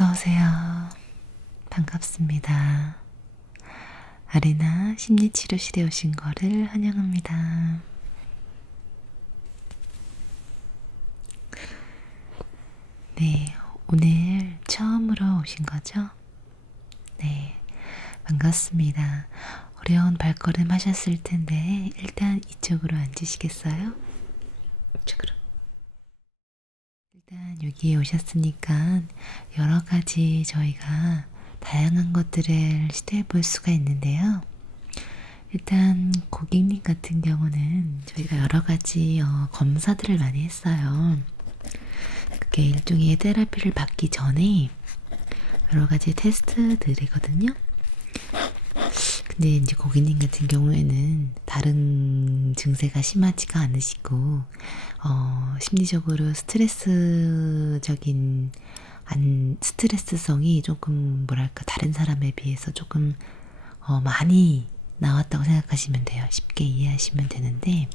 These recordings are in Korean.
어서오세요. 반갑습니다. 아리나 심리치료실에 오신 거를 환영합니다. 네, 오늘 처음으로 오신 거죠? 네, 반갑습니다. 어려운 발걸음 하셨을 텐데, 일단 이쪽으로 앉으시겠어요? 이쪽으로. 일단 여기에 오셨으니까 여러 가지 저희가 다양한 것들을 시도해 볼 수가 있는데요. 일단 고객님 같은 경우는 저희가 여러 가지 어, 검사들을 많이 했어요. 그게 일종의 테라피를 받기 전에 여러 가지 테스트들이거든요. 근데 이제 고객님 같은 경우에는 다른 증세가 심하지가 않으시고, 어, 심리적으로 스트레스적인, 안, 스트레스성이 조금, 뭐랄까, 다른 사람에 비해서 조금, 어, 많이 나왔다고 생각하시면 돼요. 쉽게 이해하시면 되는데,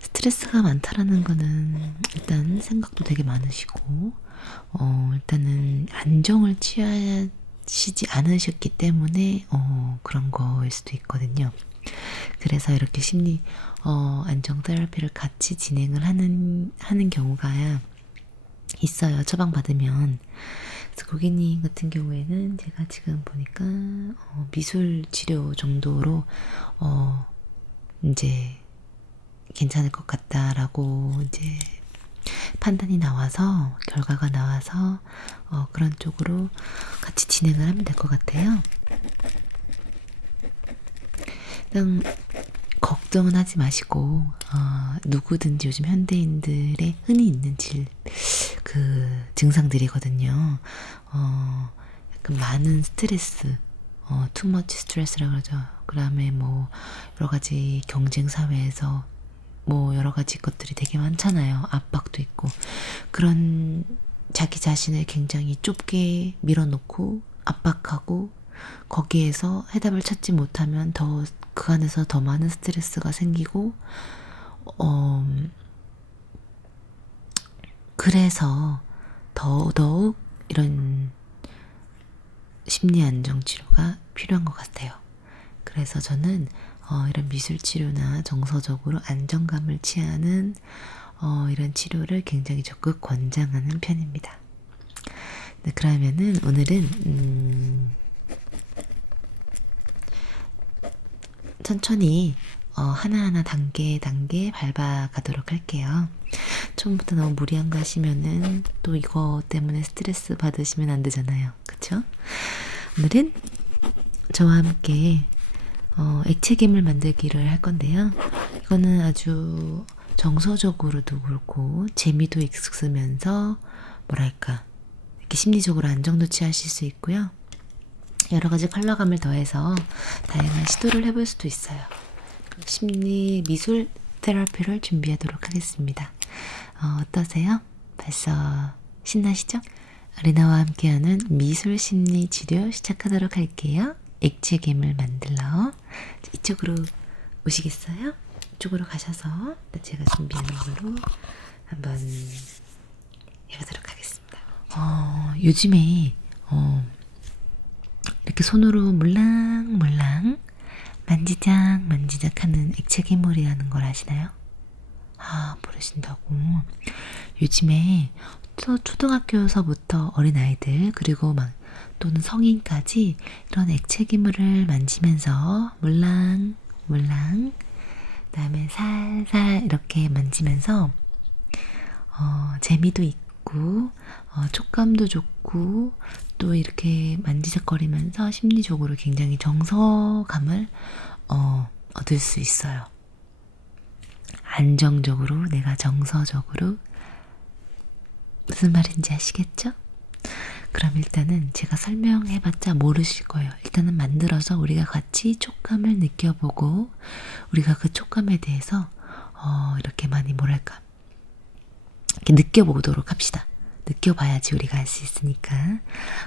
스트레스가 많다라는 거는 일단 생각도 되게 많으시고, 어, 일단은 안정을 취하 시지 않으셨기 때문에, 어, 그런 거일 수도 있거든요. 그래서 이렇게 심리, 어, 안정 테라피를 같이 진행을 하는, 하는 경우가 있어요. 처방 받으면. 그래서 고객님 같은 경우에는 제가 지금 보니까, 어, 미술 치료 정도로, 어, 이제, 괜찮을 것 같다라고 이제 판단이 나와서 결과가 나와서 어, 그런 쪽으로 같이 진행을 하면 될것 같아요. 일단 걱정은 하지 마시고 어, 누구든지 요즘 현대인들의 흔히 있는 질 그 증상들이거든요. 어, 약간 많은 스트레스, 어, too much stress라고 그러죠. 그다음에 뭐 여러 가지 경쟁 사회에서 뭐 여러 가지 것들이 되게 많잖아요. 압박도 있고 그런 자기 자신을 굉장히 좁게 밀어놓고 압박하고 거기에서 해답을 찾지 못하면 더 그 안에서 더 많은 스트레스가 생기고 어 그래서 더더욱 이런 심리 안정 치료가 필요한 것 같아요. 그래서 저는 어, 이런 미술 치료나 정서적으로 안정감을 취하는 어, 이런 치료를 굉장히 적극 권장하는 편입니다. 네, 그러면은 오늘은 음, 천천히 어, 하나하나 단계 단계 밟아가도록 할게요. 처음부터 너무 무리한 거 하시면은 또 이거 때문에 스트레스 받으시면 안 되잖아요. 그쵸? 오늘은 저와 함께 어, 액체괴물 만들기를 할 건데요. 이거는 아주 정서적으로도 그렇고 재미도 있으면서 뭐랄까 이렇게 심리적으로 안정도 취하실 수 있고요. 여러 가지 컬러감을 더해서 다양한 시도를 해볼 수도 있어요. 심리 미술 테라피를 준비하도록 하겠습니다. 어, 어떠세요? 벌써 신나시죠? 아리나와 함께하는 미술 심리 치료 시작하도록 할게요. 액체 괴물 만들러 이쪽으로 오시겠어요? 이쪽으로 가셔서 제가 준비한 걸로 한번 해보도록 하겠습니다. 어, 요즘에 어, 이렇게 손으로 물랑물랑 만지작 만지작 하는 액체 괴물이라는 걸 아시나요? 아, 모르신다고. 요즘에 또 초등학교에서부터 어린아이들, 그리고 막 또는 성인까지 이런 액체 기물을 만지면서 물랑, 물랑, 그 다음에 살살 이렇게 만지면서 어, 재미도 있고, 어, 촉감도 좋고, 또 이렇게 만지작거리면서 심리적으로 굉장히 정서감을 어, 얻을 수 있어요. 안정적으로, 내가 정서적으로. 무슨 말인지 아시겠죠? 그럼 일단은 제가 설명해봤자 모르실 거예요. 일단은 만들어서 우리가 같이 촉감을 느껴보고, 우리가 그 촉감에 대해서, 어, 이렇게 많이 뭐랄까, 이렇게 느껴보도록 합시다. 느껴봐야지 우리가 알 수 있으니까.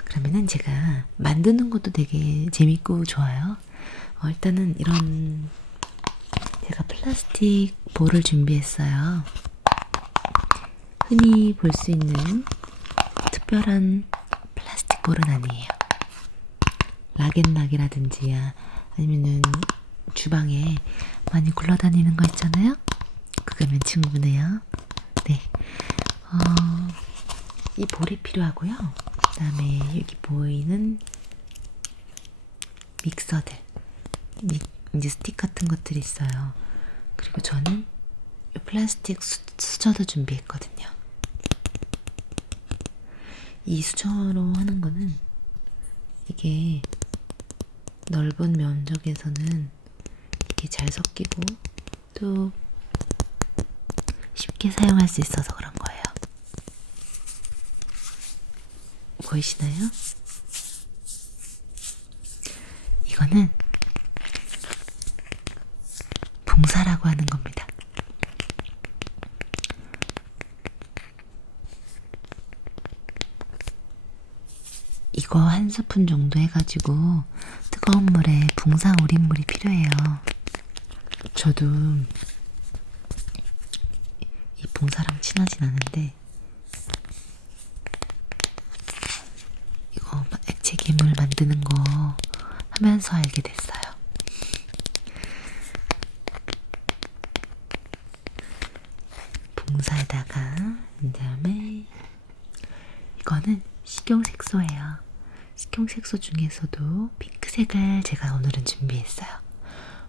그러면은 제가 만드는 것도 되게 재밌고 좋아요. 어, 일단은 이런 제가 플라스틱 볼을 준비했어요. 흔히 볼 수 있는 특별한 벽볼은 아니에요. 락앤락이라든지 아니면은 주방에 많이 굴러다니는 거 있잖아요. 그거면 충분해요. 네. 어, 이 볼이 필요하고요. 그 다음에 여기 보이는 믹서들, 미, 이제 스틱 같은 것들이 있어요. 그리고 저는 이 플라스틱 수, 수저도 준비했거든요. 이 수저로 하는 거는 이게 넓은 면적에서는 이게 잘 섞이고 또 쉽게 사용할 수 있어서 그런 거예요. 보이시나요? 이거는 봉사라고 하는 겁니다. 이거 한 스푼 정도 해가지고 뜨거운 물에 붕사 우린물이 필요해요. 저도 이 붕사랑 친하진 않은데 이거 막 액체 괴물 만드는 거 하면서 알게 됐어요. 붕사에다가 그 다음에 이거는 식용색소예요. 식용색소 중에서도 핑크색을 제가 오늘은 준비했어요.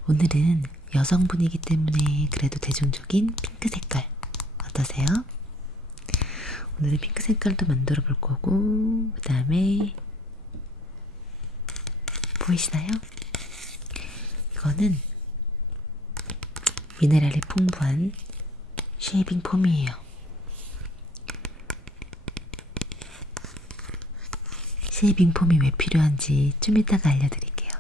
오늘은 여성분이기 때문에 그래도 대중적인 핑크 색깔 어떠세요? 오늘은 핑크 색깔도 만들어 볼 거고 그 다음에 보이시나요? 이거는 미네랄이 풍부한 쉐이빙 폼이에요. 쉐이빙 폼이 왜 필요한지 좀 이따가 알려드릴게요.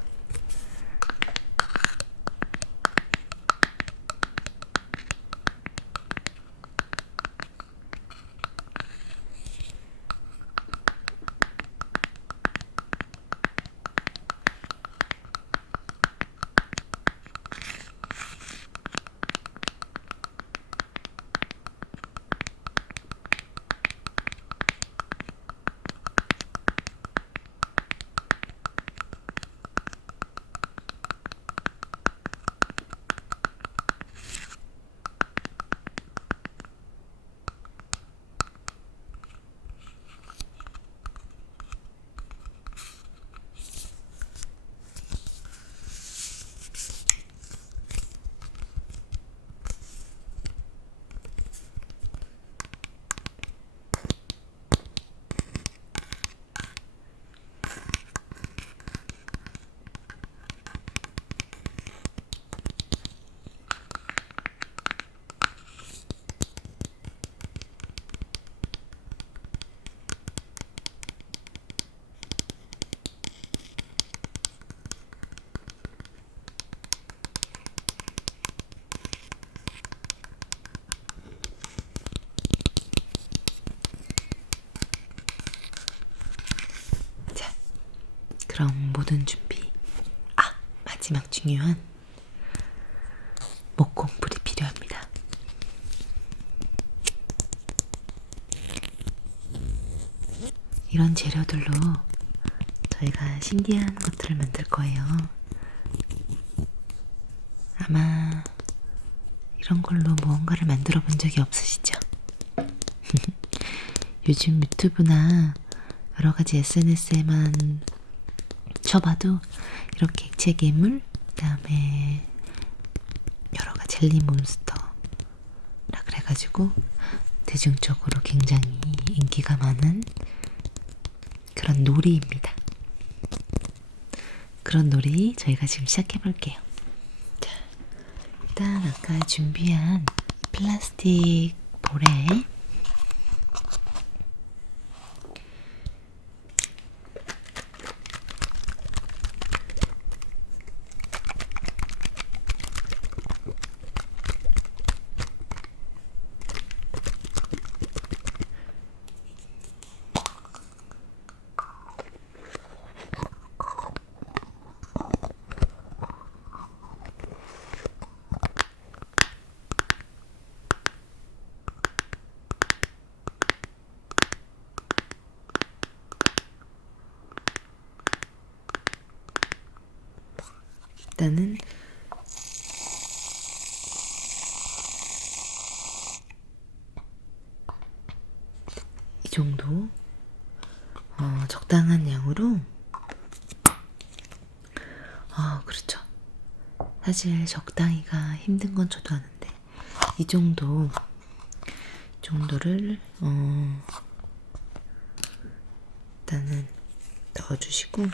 자, 그럼 모든 준비. 아, 마지막 중요한 목공불이 필요합니다. 이런 재료들로 저희가 신기한 것들을 만들 거예요. 아마 이런 걸로 무언가를 만들어 본 적이 없으시죠? 요즘 유튜브나 여러 가지 SNS에만 쳐봐도 이렇게 액체 괴물, 그 다음에 여러 가지 젤리 몬스터라 그래가지고 대중적으로 굉장히 인기가 많은 그런 놀이입니다. 그런 놀이 저희가 지금 시작해 볼게요. 자, 일단 아까 준비한 플라스틱 볼에 일단은 이 정도 어, 적당한 양으로. 아 그렇죠. 사실 적당히가 힘든 건 저도 아는데 이 정도 이 정도를 어, 일단은 넣어주시고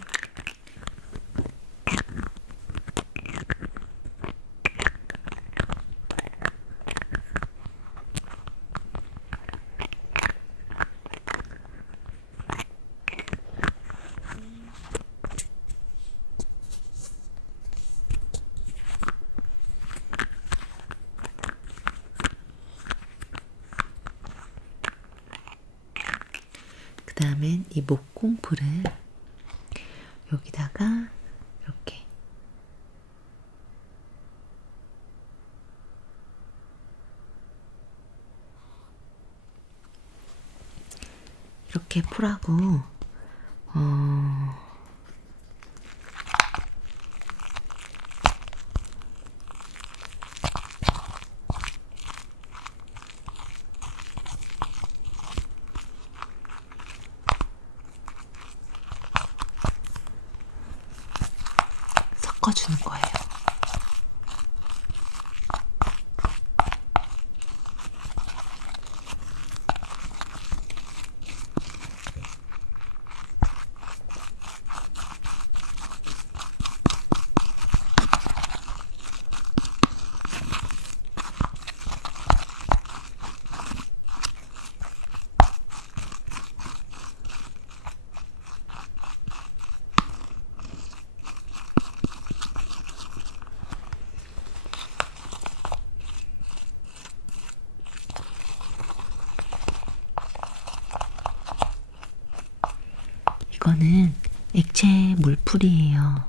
그 다음엔 이 목공풀을 여기다가 이렇게 이렇게 풀하고 어 섞어주는 거예요. 이거는 액체 물풀이에요.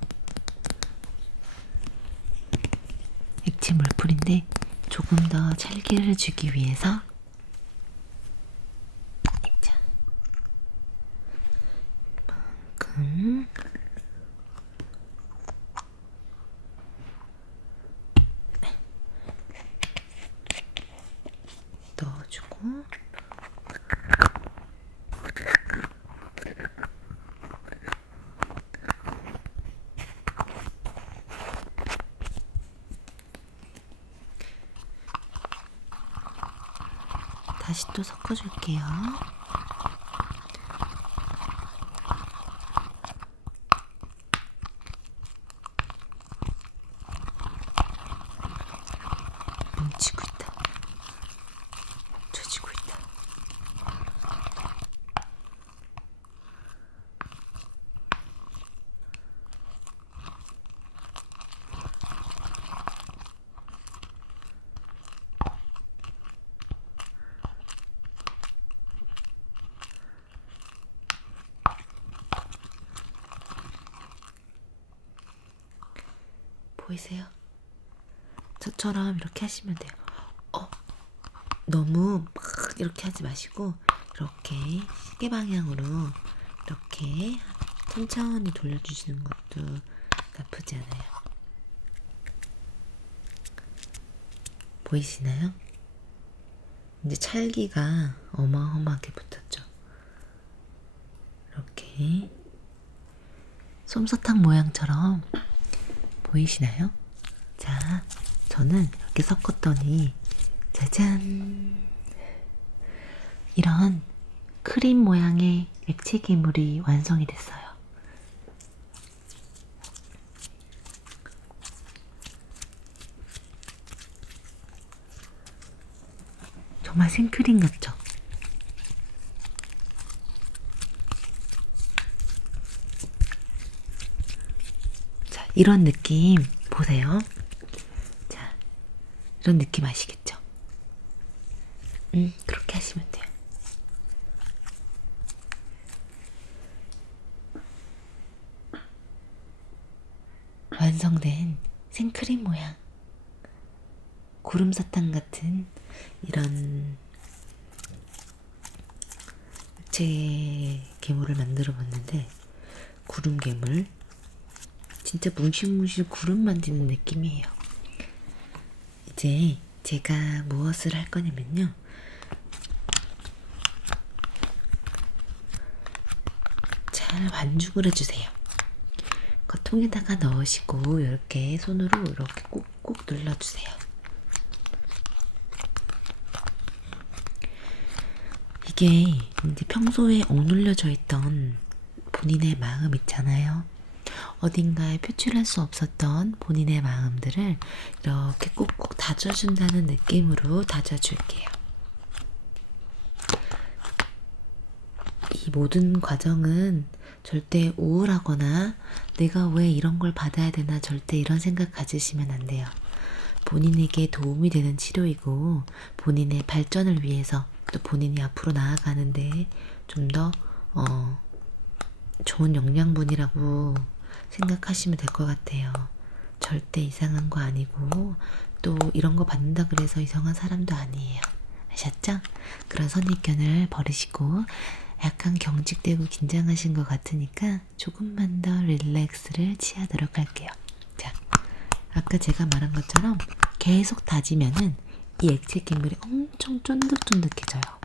액체 물풀인데 조금 더 찰기를 주기 위해서 자, 만큼 넣어주고 다시 또 섞어줄게요. 뭉치고 있다. 젖지고 있다. 보이세요? 저처럼 이렇게 하시면 돼요. 어, 너무 막 이렇게 하지 마시고 이렇게 시계 방향으로 이렇게 천천히 돌려주시는 것도 나쁘지 않아요. 보이시나요? 이제 찰기가 어마어마하게 붙었죠. 이렇게 솜사탕 모양처럼 보이시나요? 자, 저는 이렇게 섞었더니 짜잔! 이런 크림 모양의 액체 괴물이 완성이 됐어요. 정말 생크림 같죠? 자, 이런 느낌 보세요. 자, 이런 느낌 아시겠죠? 음, 그렇게 하시면 돼요. 완성된 생크림 모양. 구름사탕 같은 이런 제 괴물을 만들어 봤는데 구름 괴물 진짜 뭉실뭉실 구름 만지는 느낌이에요. 이제 제가 무엇을 할 거냐면요. 잘 반죽을 해주세요. 그 통에다가 넣으시고 이렇게 손으로 이렇게 꾹꾹 눌러주세요. 이게 이제 평소에 억눌려져 있던 본인의 마음 있잖아요. 어딘가에 표출할 수 없었던 본인의 마음들을 이렇게 꾹꾹 다져준다는 느낌으로 다져줄게요. 이 모든 과정은 절대 우울하거나 내가 왜 이런 걸 받아야 되나 절대 이런 생각 가지시면 안 돼요. 본인에게 도움이 되는 치료이고 본인의 발전을 위해서 또 본인이 앞으로 나아가는데 좀더 어, 좋은 영양분이라고 생각하시면 될것 같아요. 절대 이상한 거 아니고 또 이런 거 받는다 그래서 이상한 사람도 아니에요. 아셨죠? 그런 선입견을 버리시고 약간 경직되고 긴장하신 것 같으니까 조금만 더 릴렉스를 취하도록 할게요. 자, 아까 제가 말한 것처럼 계속 다지면은 이 액체 기물이 엄청 쫀득쫀득해져요.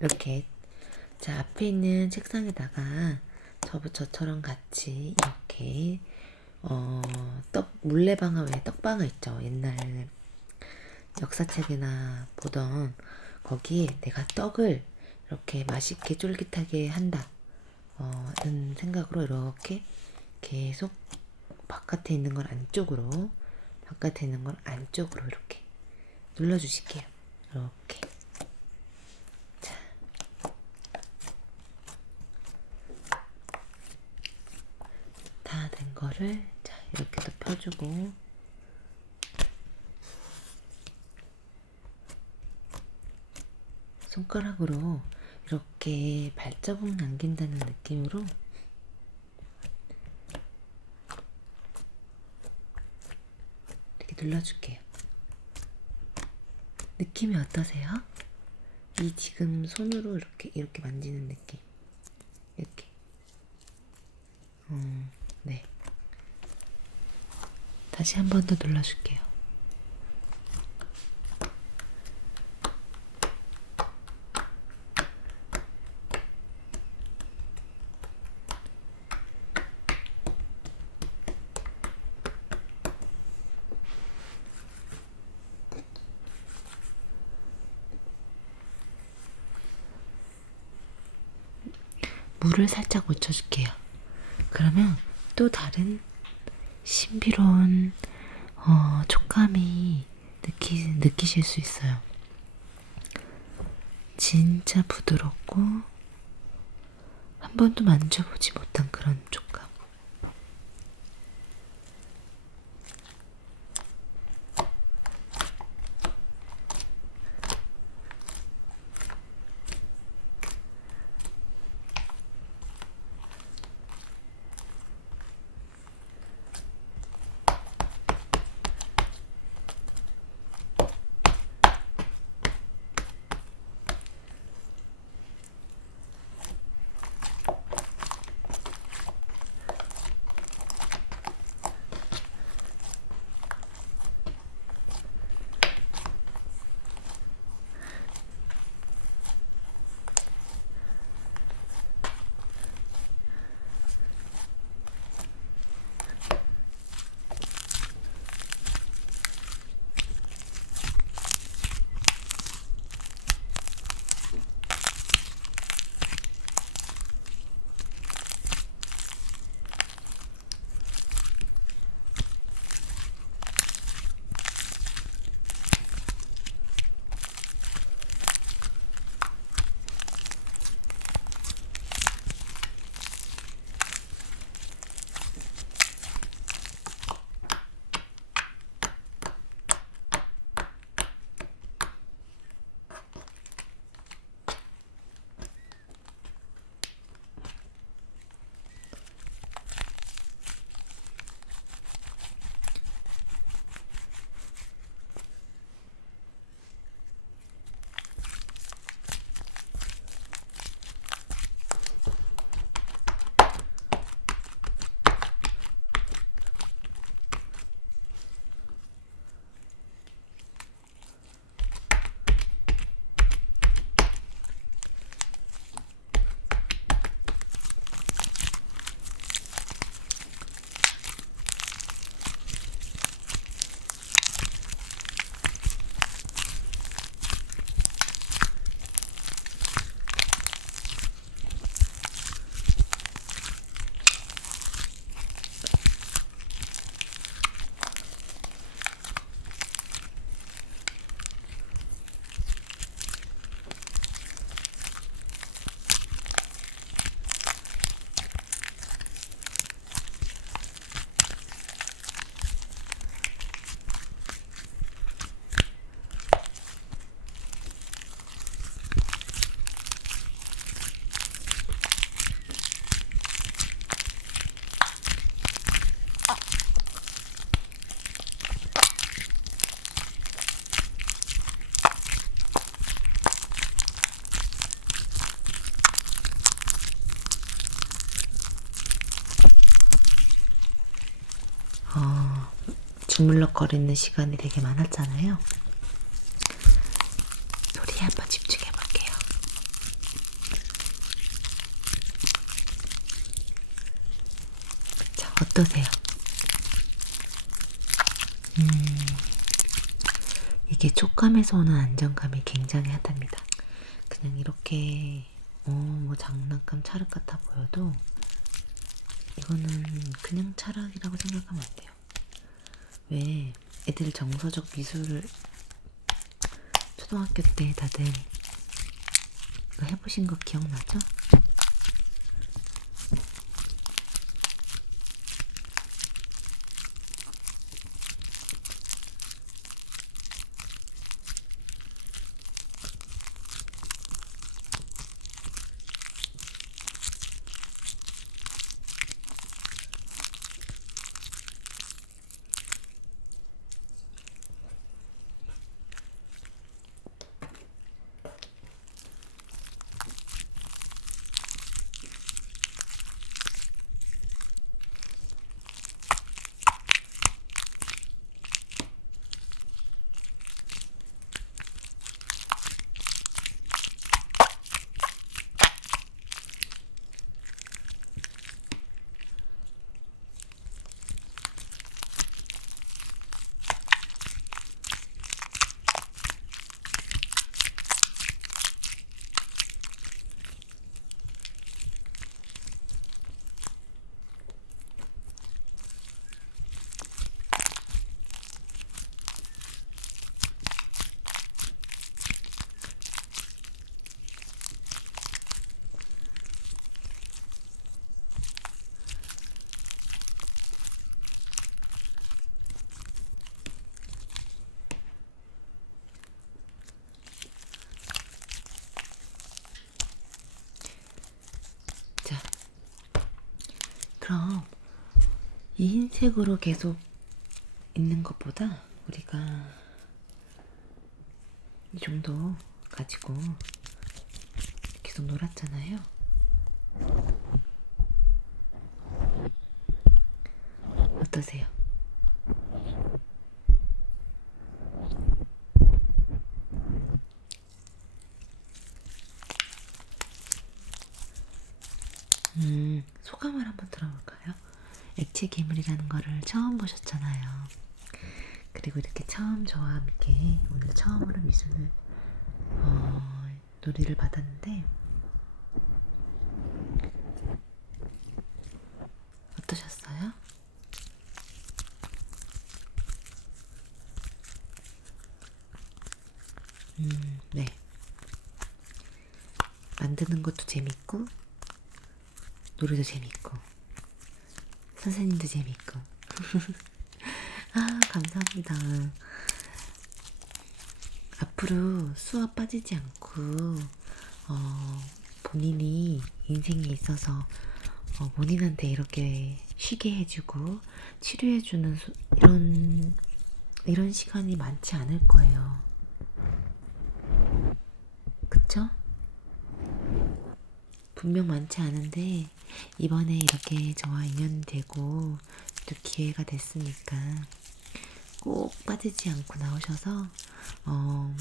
이렇게 자 앞에 있는 책상에다가 저 저처럼 같이 이렇게 어 떡 물레방아 왜 떡방아 있죠. 옛날 역사책이나 보던 거기에 내가 떡을 이렇게 맛있게 쫄깃하게 한다. 어, 는 생각으로 이렇게 계속 바깥에 있는 걸 안쪽으로 바깥에 있는 걸 안쪽으로 이렇게 눌러주실게요. 이렇게 다된 거를 자 이렇게 또 펴주고. 손가락으로 이렇게 발자국 남긴다는 느낌으로. 이렇게 눌러줄게요. 느낌이 어떠세요? 이 지금 손으로 이렇게 이렇게 만지는 느낌. 이렇게. 음, 네 다시 한 번 더 눌러줄게요 물을 살짝 묻혀줄게요. 그러면 또 다른 신비로운 어, 촉감이 느끼, 느끼실 수 있어요. 진짜 부드럽고 한 번도 만져보지 못한 그런 촉감. 주물럭거리는 시간이 되게 많았잖아요. 소리에 한번 집중해 볼게요. 자, 어떠세요? 음, 이게 촉감에서 오는 안정감이 굉장히 하답니다. 그냥 이렇게 어, 뭐 장난감 찰흙 같아 보여도 이거는 그냥 찰흙이라고 생각하면 안 돼요. 왜 애들 정서적 미술을 초등학교 때 다들 이거 해보신 거 기억나죠? 자, 그럼 이 흰색으로 계속 있는 것보다 우리가 이 정도 가지고 계속 놀았잖아요. 어떠세요? 음, 소감을 한번 들어볼까요? 액체 괴물이라는 거를 처음 보셨잖아요. 그리고 이렇게 처음 저와 함께 오늘 처음으로 미술을 어, 놀이를 받았는데 어떠셨어요? 음, 네. 만드는 것도 재밌고 노래도 재밌고 선생님도 재밌고. 아 감사합니다. 앞으로 수업 빠지지 않고 어, 본인이 인생에 있어서 어, 본인한테 이렇게 쉬게 해주고 치료해주는 수, 이런 이런 시간이 많지 않을 거예요. 그쵸? 분명 많지 않은데 이번에 이렇게 저와 인연되고 또 기회가 됐으니까 꼭 빠지지 않고 나오셔서 어,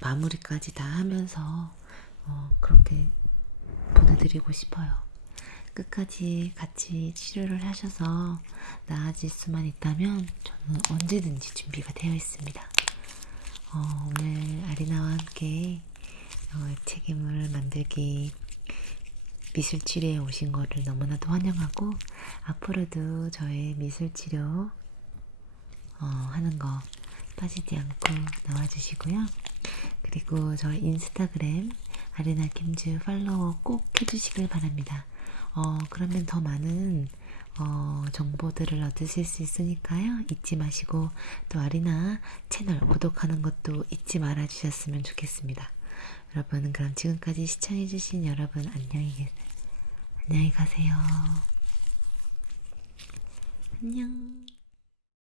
마무리까지 다 하면서 어, 그렇게 보내드리고 싶어요. 끝까지 같이 치료를 하셔서 나아질 수만 있다면 저는 언제든지 준비가 되어 있습니다. 어, 오늘 아리나와 함께 어, 책임을 만들기 미술 치료에 오신 거를 너무나도 환영하고 앞으로도 저의 미술 치료 어, 하는 거 빠지지 않고 나와주시고요. 그리고 저 인스타그램 아리나 김즈 팔로워 꼭 해주시길 바랍니다. 어, 그러면 더 많은 어, 정보들을 얻으실 수 있으니까요. 잊지 마시고 또 아리나 채널 구독하는 것도 잊지 말아 주셨으면 좋겠습니다. 여러분 그럼 지금까지 시청해주신 여러분 안녕히 계세요. 안녕히 가세요. 안녕.